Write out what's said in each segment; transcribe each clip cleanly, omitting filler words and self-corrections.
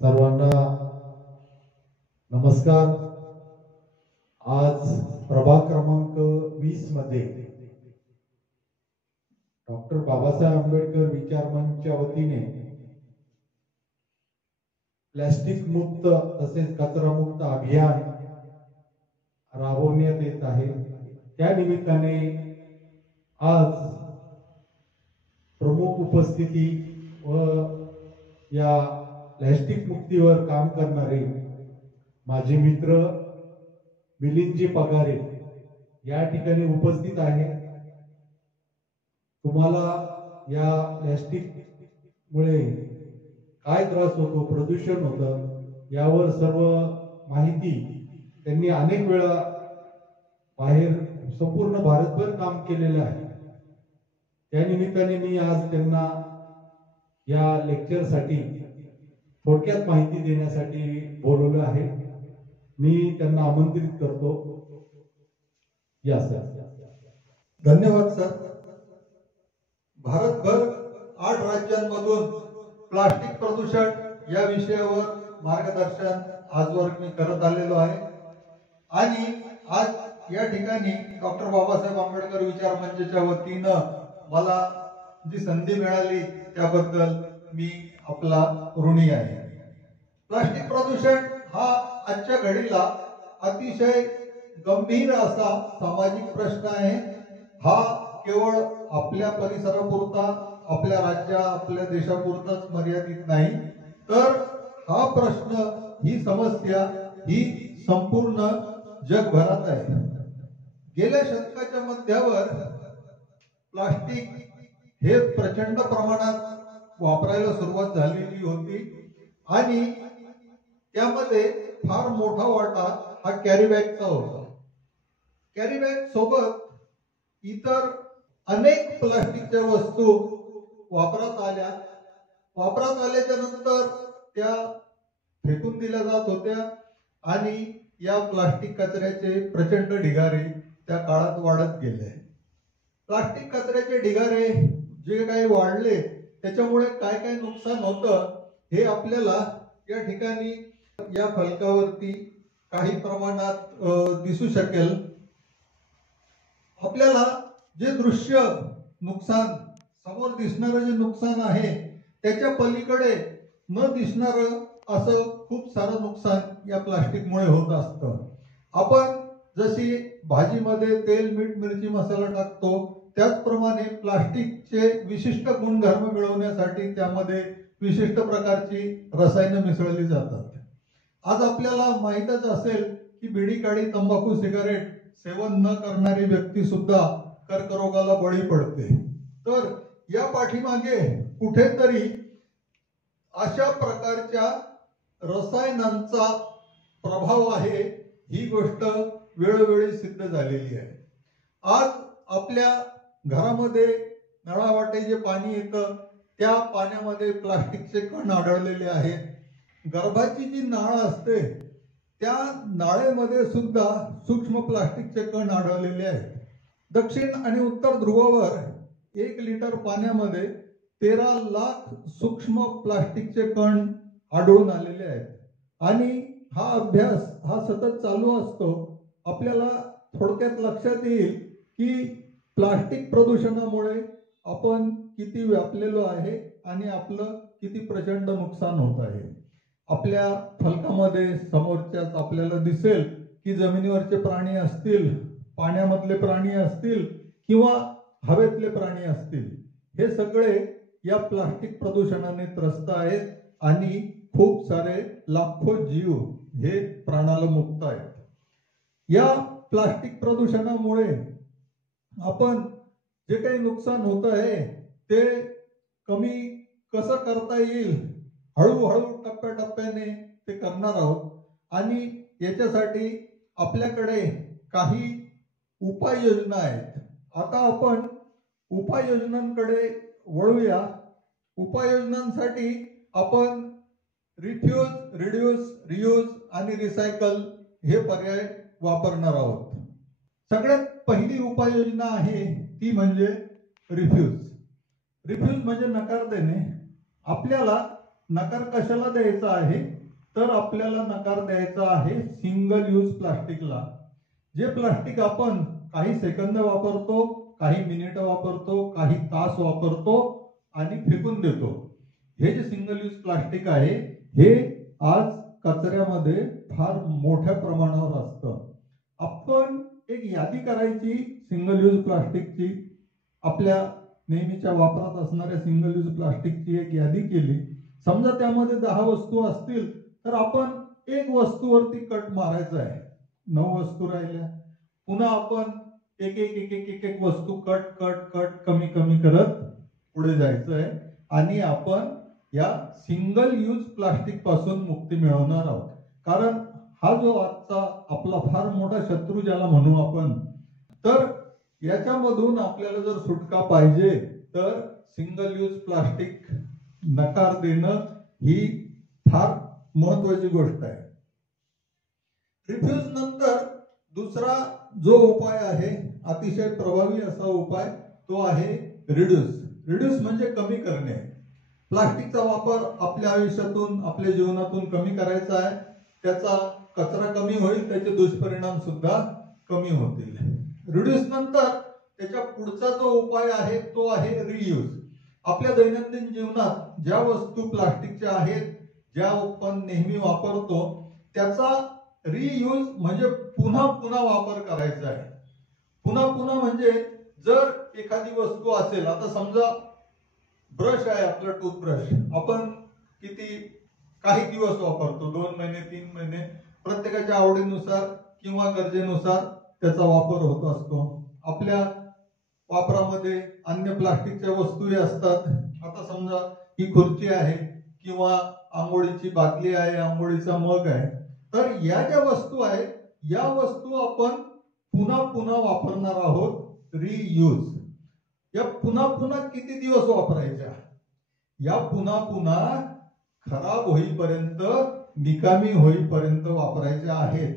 सर्वांना नमस्कार। आज प्रभाग क्रमांक 20 मध्ये डॉक्टर बाबासाहेब आंबेडकर विचार मंचच्या वतीने प्लास्टिक मुक्त तसेच कचरा मुक्त अभियान राबवण्यात येत आहे। त्या निमित्ताने आज प्रमुख उपस्थिती व या प्लास्टिक मुक्तीवर काम करणारे माझे मित्र मिलिंदजी पगारे या ठिकाणी उपस्थित आहे। तुम्हाला या प्लास्टिक मुळे काय त्रास होतो, प्रदूषण होतं, यावर सर्व माहिती त्यांनी अनेक वेळा बाहेर संपूर्ण भारतभर काम केलेलं आहे। त्या निमित्ताने मी आज त्यांना या लेक्चरसाठी थोडक्यात माहिती देण्यासाठी बोलवलं आहे। मी त्यांना आमंत्रित करतो। या सर। धन्यवाद सर। भारतभर 8 राज्यांमधून प्लास्टिक प्रदूषण या विषयावर मार्गदर्शन आजवर मी करत आलेलो आहे आणि आज या ठिकाणी डॉक्टर बाबासाहेब आंबेडकर विचार मंचच्या वतीनं मला जी संधी मिळाली त्याबद्दल मी आपला ऋणी आहे। प्लास्टिक प्रदूषण हा आजच्या घडीला अतिशय गंभीर असा सामाजिक प्रश्न आहे। हा केवळ आपल्या परिसरापुरता, आपल्या आपल्या देशापुरताच मर्यादित नाही, तर हा प्रश्न, ही समस्या ही संपूर्ण जगभरात आहे। गेल्या शतकाच्या मध्यावर प्लास्टिक हे प्रचंड प्रमाणात वापरायला सुरुवात झालेली होती आणि त्यामध्ये फार मोठा वाटा हा कॅरी बॅगचा होता। कॅरी बॅग सोबत इतर अनेक प्लास्टिकच्या वस्तू वापरात आल्याच्या नंतर त्या फेकून दिल्या जात होत्या आणि या प्लास्टिक कचऱ्याचे प्रचंड ढिगारे त्या काळात वाढत गेले। प्लास्टिक कचऱ्याचे ढिगारे जे काही वाढले त्याच्यामुळे काय काय नुकसान होतं हे आपल्याला या ठिकाणी या फलकावरती काही प्रमाणात दिसू शकेल। आपल्याला जे दृश्य नुकसान समोर दिसणारं जे नुकसान आहे त्याच्या पलीकडे न दिसणारं असं खूप सारं नुकसान या प्लास्टिकमुळे होत असतं। आपण जशी भाजीमध्ये तेल, मीठ, मिरची, मसाला टाकतो त्याचप्रमाणे प्लास्टिकचे विशिष्ट गुणधर्म मिळवण्यासाठी त्यामध्ये विशिष्ट प्रकारची रसायनं मिसळली जातात। आज आपल्याला माहीतच असेल की बिडी, काडी, तंबाखू, सिगारेट सेवन न करणारी व्यक्ती सुद्धा कर्करोगाला बळी पडते। तर या पाठीमागे कुठेतरी अशा प्रकारच्या रसायनांचा प्रभाव आहे, ही गोष्ट वेळोवेळी सिद्ध झालेली आहे। आज आपल्या घरामध्ये नळावाटे जे पाणी येतं त्या पाण्यामध्ये प्लास्टिकचे कण आढळलेले आहेत। गर्भाची जी नाळ असते त्या नाळेमध्ये सुद्धा सूक्ष्म प्लास्टिकचे कण आढळलेले आहेत। दक्षिण आणि उत्तर ध्रुवावर 1 लिटर पाण्यामध्ये 13 लाख सूक्ष्म प्लास्टिकचे कण आढळून आलेले आहेत आणि हा अभ्यास हा सतत चालू असतो। आपल्याला थोडक्यात लक्षात येईल की प्लास्टिक प्रदूषणामुळे आपण किती व्यापलेलो आहे आणि आपलं किती प्रचंड नुकसान होत आहे। आपल्या फलकामध्ये समोरच्याच आपल्याला दिसेल की जमिनीवरचे प्राणी असतील, पाण्यामधले प्राणी असतील किंवा हवेतले प्राणी असतील, हे सगळे या प्लास्टिक प्रदूषणाने त्रस्त आहेत आणि खूप सारे लाखो जीव हे प्राणाला मुक्त आहेत। या प्लास्टिक प्रदूषणामुळे आपण जे काही नुकसान होत आहे ते कमी कसं करता येईल, हळूहळू टप्प्याटप्प्याने ते करणार आहोत आणि याच्यासाठी आपल्याकडे काही उपाययोजना आहेत। आता आपण उपाययोजनांकडे वळूया। उपाययोजनांसाठी आपण रिफ्यूज, रिड्यूस, रियूज आणि रिसायकल हे पर्याय वापरणार आहोत। सगळ्यात पहिली उपाययोजना आहे ती म्हणजे रिफ्यूज। रिफ्यूज म्हणजे नकार देणे। आपल्याला नकार कशाला द्यायचा आहे, तर आपल्याला नकार द्यायचा आहे सिंगल यूज प्लास्टिकला. जे प्लास्टिक आपण काही सेकंद वापरतो, काही मिनिट वापरतो, काही तास वापरतो आणि फेकून देतो. हे जे सिंगल यूज प्लास्टिक आहे हे आज कचऱ्यामध्ये फार मोठ्या प्रमाणावर असतं. आपण एक यादी करायची सिंगल यूज प्लास्टिकची, आपल्या नेहमीच्या वापरात असणाऱ्या सिंगल यूज प्लास्टिकची एक यादी केली. समजा त्यामध्ये 10 वस्तू असतील तर आपण एक वस्तूवरती कट मारायचा आहे. 9 वस्तू राहिल्या, पुन्हा आपण एक एक एक एक एक एक वस्तू कट कट कट कमी कमी करत पुढे जायचं आहे आणि आपण या सिंगल यूज प्लास्टिक पासून मुक्ती मिळवणार आहोत. कारण हा जो आजचा आपला फार मोठा शत्रू ज्याला म्हणू आपण, तर याच्यामधून आपल्याला जर सुटका पाहिजे तर सिंगल यूज प्लास्टिक नकार देणं ही फार महत्वाची गोष्ट आहे. रिफ्यूज नंतर दुसरा जो उपाय आहे, अतिशय प्रभावी असा उपाय, तो आहे रिड्यूस. रिड्यूस म्हणजे कमी करणे. प्लास्टिकचा वापर आपल्या आयुष्यातून, आपल्या जीवनातून कमी करायचा आहे. त्याचा कचरा कमी होईल, त्याचे दुष्परिणाम सुद्धा कमी होतील. रिड्यूस नंतर त्याच्या पुढचा जो उपाय आहे तो आहे रियूज. आपल्या दैनंदिन जीवनात ज्या वस्तू प्लास्टिकच्या आहेत, ज्या आपण नेहमी वापरतो, त्याचा रियूज म्हणजे पुन्हा पुन्हा वापर करायचा आहे. पुन्हा पुन्हा म्हणजे जर एखादी वस्तू असेल, आता समजा ब्रश आहे, आपला टूथब्रश आपण किती काही दिवस वापरतो, 2 महिने 3 महिने, प्रत्येकाच्या आवडीनुसार किंवा गरजेनुसार त्याचा वापर होत असतो. आपल्या वापरामध्ये अन्य प्लास्टिकच्या वस्तूही असतात. आता समजा ही खुर्ची आहे किंवा आंघोळीची बाटली आहे, आंघोळीचा मग आहे, तर या ज्या वस्तू आहेत या वस्तू आपण पुन्हा पुन्हा वापरणार आहोत, रियूज. या पुन्हा पुन्हा किती दिवस वापरायच्या? या पुन्हा पुन्हा खराब होईपर्यंत, निकामी होईपर्यंत वापरायच्या आहेत.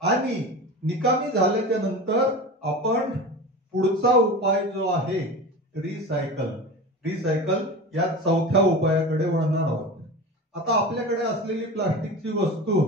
आणि निकामी झाल्याच्या नंतर आपण पुढचा उपाय जो आहे रिसायकल, रिसायकल या चौथ्या उपायाकडे वळणार आहोत. आता आपल्याकडे असलेली प्लास्टिकची वस्तू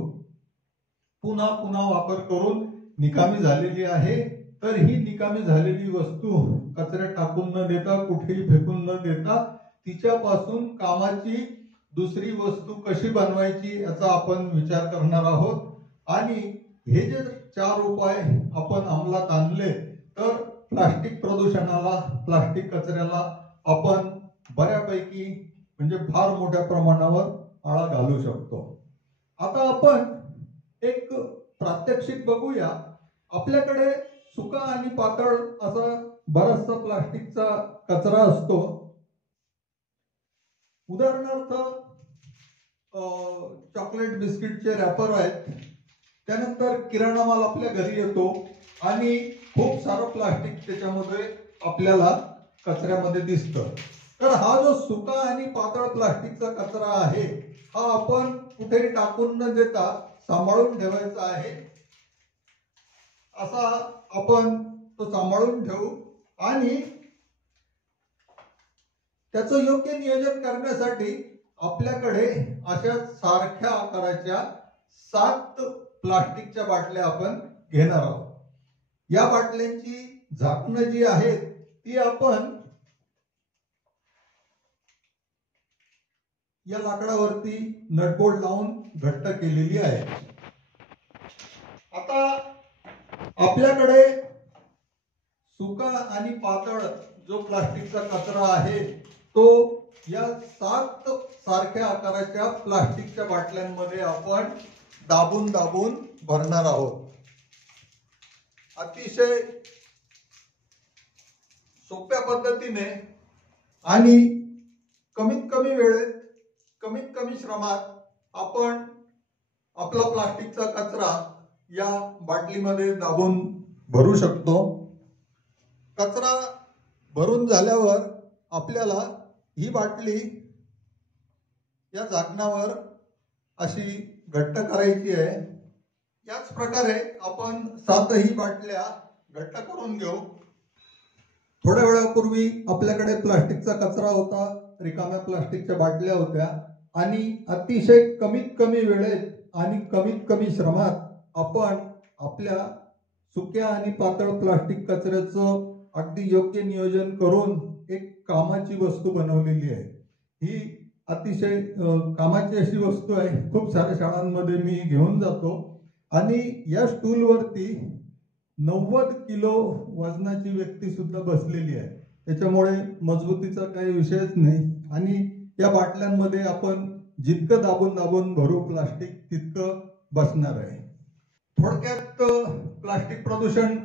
पुन्हा पुन्हा वापर करून निकामी झालेली आहे, तर ही निकामी झालेली वस्तू कचऱ्यात टाकून न देता, कुठेही फेकून न देता, तिच्यापासून कामाची दुसरी वस्तू कशी बनवायची याचा आपण विचार करणार आहोत. आणि हे जे 4 उपाय आपण अंमलात आणले तर प्लास्टिक प्रदूषणाला, प्लास्टिक कचऱ्याला आपण बऱ्यापैकी म्हणजे फार मोठ्या प्रमाणावर आळा घालू शकतो. आता आपण एक प्रात्यक्षिक बघूया. आपल्याकडे सुका आणि पातळ असा बराचसा प्लास्टिकचा कचरा असतो. उदाहरणार्थ चॉकलेट बिस्किटचे रॅपर आहेत, त्यानंतर किराणा माल आपल्या घरी येतो आणि खूप सारं प्लास्टिक त्याच्यामध्ये आपल्याला कचऱ्यामध्ये दिसतं. तर हा जो सुका आणि पातळ प्लास्टिकचा कचरा आहे हा आपण कुठेही टाकून न देता सांभाळून ठेवायचा आहे. असा आपण तो सांभाळून ठेवू आणि त्याचं योग्य नियोजन करण्यासाठी आपल्याकडे अशा सारख्या आकाराच्या 7 प्लास्टिकच्या बाटल्या आपण घेणार आहोत. या बाटल्यांची झाकणं जी आहेत ती आपण या लाकडावरती नटबोल्ट लावून घट्ट केलेली आहे. आता आपल्याकडे सुका आणि पातळ जो प्लास्टिकचा कचरा आहे तो या 7 सारख्या आकाराच्या प्लास्टिकच्या बाटल्यांमध्ये आपण दाबून दाबून भरणार आहोत. अतिशय सोप्या पद्धतीने आणि कमीत कमी वेळेत, कमीत कमी श्रमात आपण आपला प्लास्टिकचा कचरा या बाटलीमध्ये दाबून भरू शकतो. कचरा भरून झाल्यावर आपल्याला ही बाटली या झाकणावर अशी घट्ट करायची आहे. याच प्रकारे आपण 7ही बाटल्या घट्ट करून घेऊ. थोड्या वेळापूर्वी आपल्याकडे प्लास्टिकचा कचरा होता, रिकाम्या प्लास्टिकच्या बाटल्या होत्या. आणि अतिशय कमीत कमी वेळेत आणि कमीत कमी श्रमात आपण आपल्या सुक्या आणि पातळ प्लास्टिक कचऱ्याचं अगदी योग्य नियोजन करून एक कामाची वस्तू बनवलेली आहे. ही अतिशय कामाची अशी वस्तू आहे. खूप साऱ्या शाळांमध्ये मी घेऊन जातो आणि या स्टूलवरती 90 किलो वजनाची व्यक्ती सुद्धा बसलेली आहे. त्याच्यामुळे मजबूतीचा काही विषयच नाही आणि या बाटल्यांमध्ये आपण जितकं दाबून दाबून भरू प्लास्टिक तितकं बसणार आहे. थोडक्यात प्लास्टिक प्रदूषण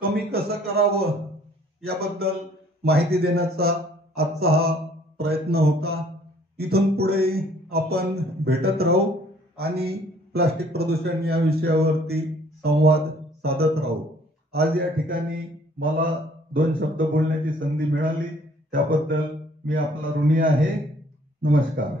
कमी कसं करावं याबद्दल माहिती देण्याचा आजचा हा प्रयत्न होता. इथून पुढे आपण भेटत राहू आणि प्लास्टिक प्रदूषण या विषयावरती संवाद साधत राहू. आज या ठिकाणी मला 2 शब्द बोलण्याची संधी मिळाली त्याबद्दल मी आपला ऋणी आहे. नमस्कार.